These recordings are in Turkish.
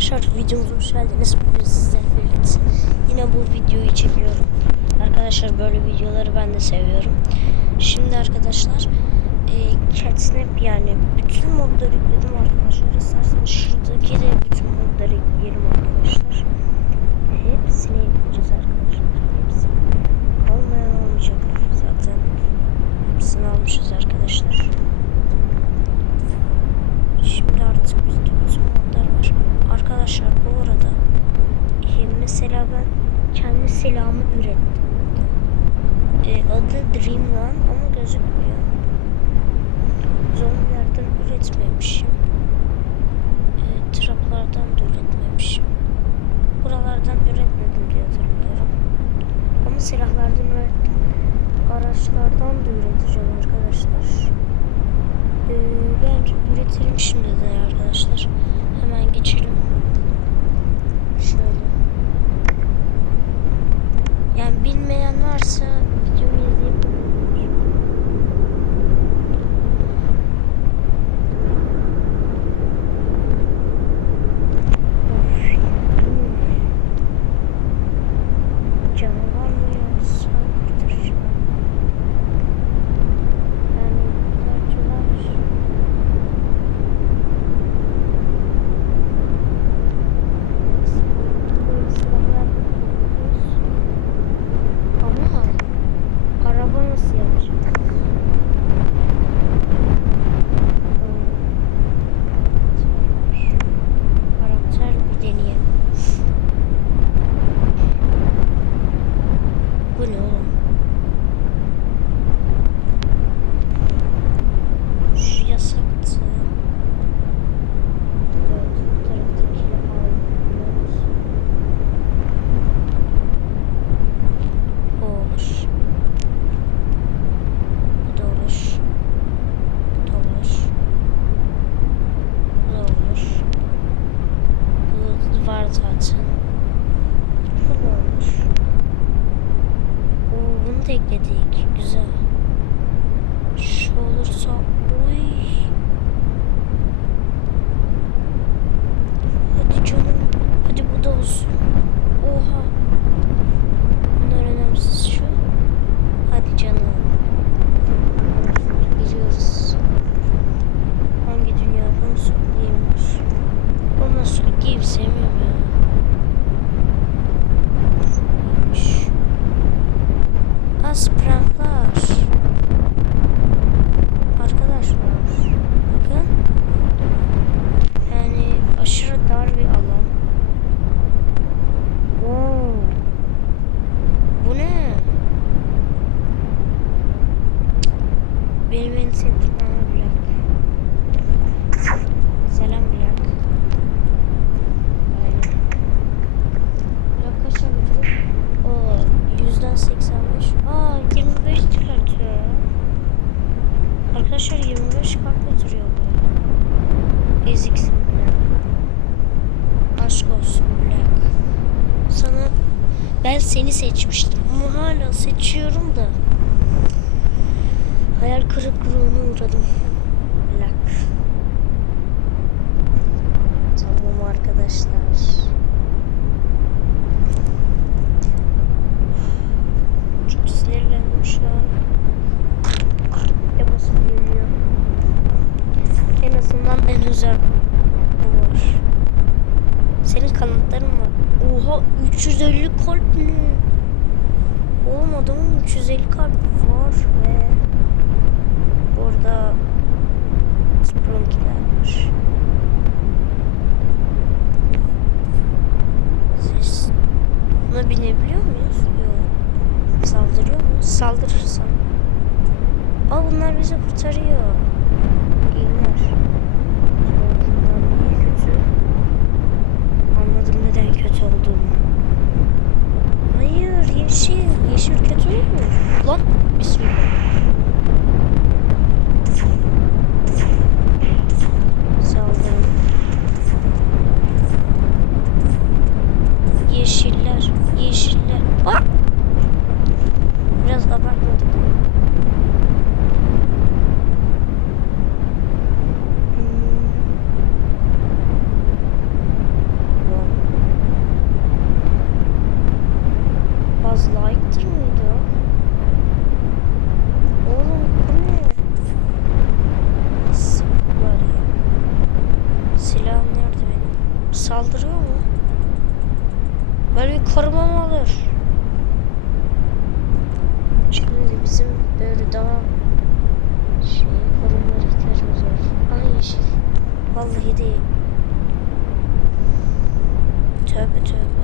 Arkadaşlar videomuza hoş geldiniz. Bugün sizlerle birlikte yine bu videoyu çekiyorum. Arkadaşlar böyle videoları ben de seviyorum. Şimdi arkadaşlar e, Catsnap yani bütün modları yükledim arkadaşlar. İsterseniz şuradaki de bütün modları yükleyelim arkadaşlar. Hepsini yükleyeceğiz arkadaşlar. Hepsini. Olmayan olmayacak zaten. Hepsini almışız arkadaşlar. Şimdi artık bizde bütün modlar var. Arkadaşlar bu arada e, mesela ben kendi silahımı ürettim. E, adı Dream One ama gözükmüyor. Zombilerden üretmemişim. E, traplardan da üretmemişim. Buralardan üretmedim diye hatırlıyorum. Ama silahlardan ürettim. Araçlardan da üreteceğim arkadaşlar. Ee, bence üretelim şimdi de arkadaşlar. Hemen geçelim. Şöyle. Yani bilmeyen varsa videomu izleyip öğrenir. Canavar mı yoksa kurtarıcı mı? Yani kurtarıcılar Böyle silahlar kullanıyoruz. Ama araba nasıl yapacağız? Ee, Karakter bir deneyelim. Bu ne oğlum? Şu yasaktı. Evet, bu taraftakiyle alıyoruz. O olur. Bu da olur. Bu da olur. Bu da olur. Bu var zaten. Bu da olur. Oo, bunu da ekledik. Güzel. Şu olursa Benim en sevdiğim Aa, Black. Selam Black. Aynen. Black kaç götürüyor? Oo, yüzden 85. Aa 25 çıkartıyor. Arkadaşlar 25 kart götürüyor bu. Eziksin Black. Aşk olsun Black. Sana ben seni seçmiştim ama hala seçiyorum da. Hayal kırıklığına uğradım. Black. Tamam arkadaşlar. Çok sinirlendim şu an. Yapasım geliyor. En azından en özel bu var. Senin kanıtların var. Oha 350 kalp ne? Oğlum adamın 350 kalp var ve burada Sprunkiler. Siz buna binebiliyor muyuz? Yok. Saldırıyor muyuz? Saldırırsan. Aa bunlar bizi kurtarıyor. İyiler. Bunlar niye kötü? Anladım neden kötü olduğunu. Hayır yeşil. Yeşil kötü olur mu? Lan bismillah. korumam olur. Şimdi bizim böyle daha şey korumlara ihtiyacımız var. Ana yeşil. Vallahi değil. Tövbe tövbe.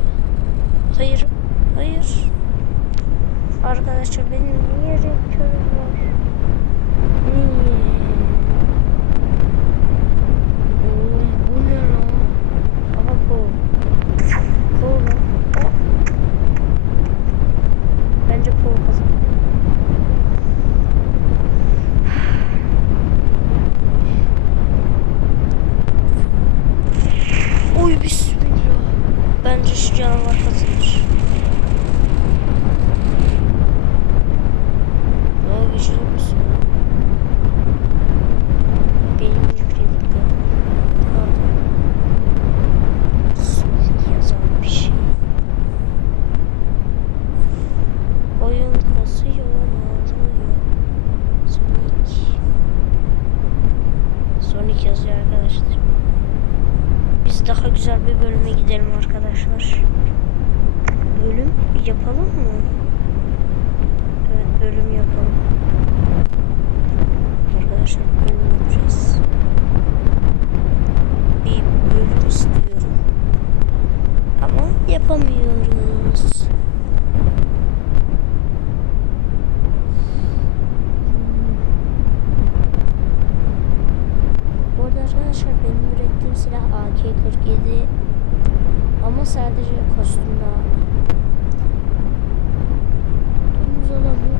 Hayır. Hayır. Arkadaşlar benim niye renk körüm var? Niye? gidelim arkadaşlar. Bölüm yapalım mı? Evet bölüm yapalım. Arkadaşlar bölüm yapacağız. Bir bölüm istiyorum. Ama yapamıyoruz. Слава Богу.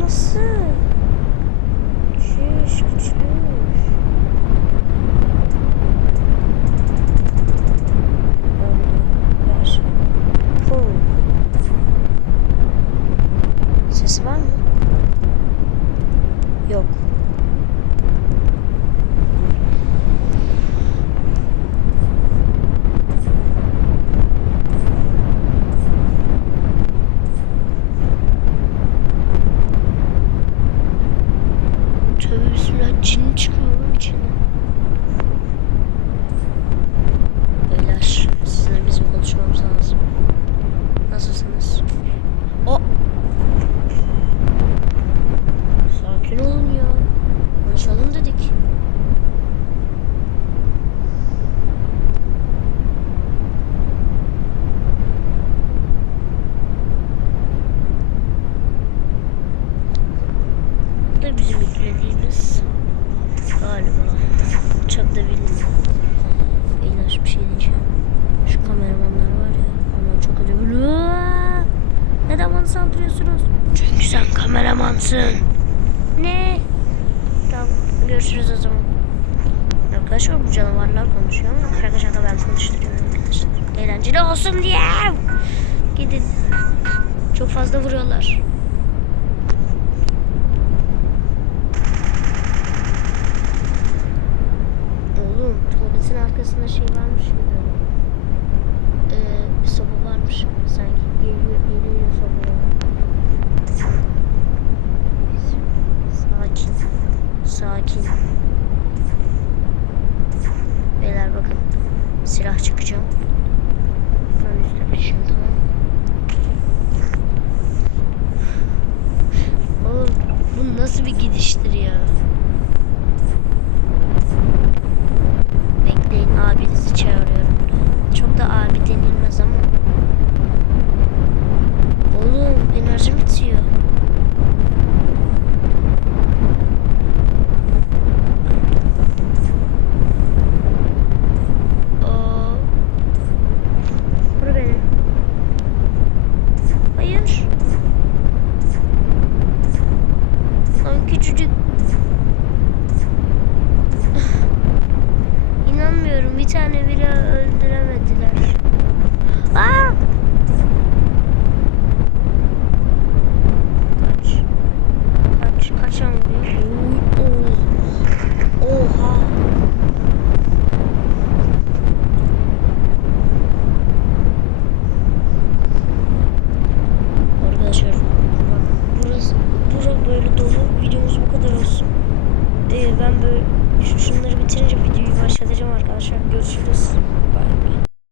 nasıl? Çüş küçük. Ya. Konuşalım dedik. Bu da bizim yüklediğimiz galiba. Çok da bilmiyorum. Beyler bir şey diyeceğim. Şu kameramanlar var ya. Onlar çok. Aa! Neden bana saldırıyorsunuz? Çünkü sen kameramansın. Ne? Tamam görüşürüz o zaman. Arkadaşlar bu canavarlar konuşuyor ama şaka şaka ben konuşturuyorum arkadaşlar. Eğlenceli olsun diye. Gidin. Çok fazla vuruyorlar. Oğlum tuvaletin arkasında şey varmış gibi. Ee, bir soba varmış. Sanki geliyor, geliyor soba. Sakin. Sakin. Beyler bakın. Silah çıkacağım. Üstüne düşün tamam mı? Oğlum bu nasıl bir gidiştir ya?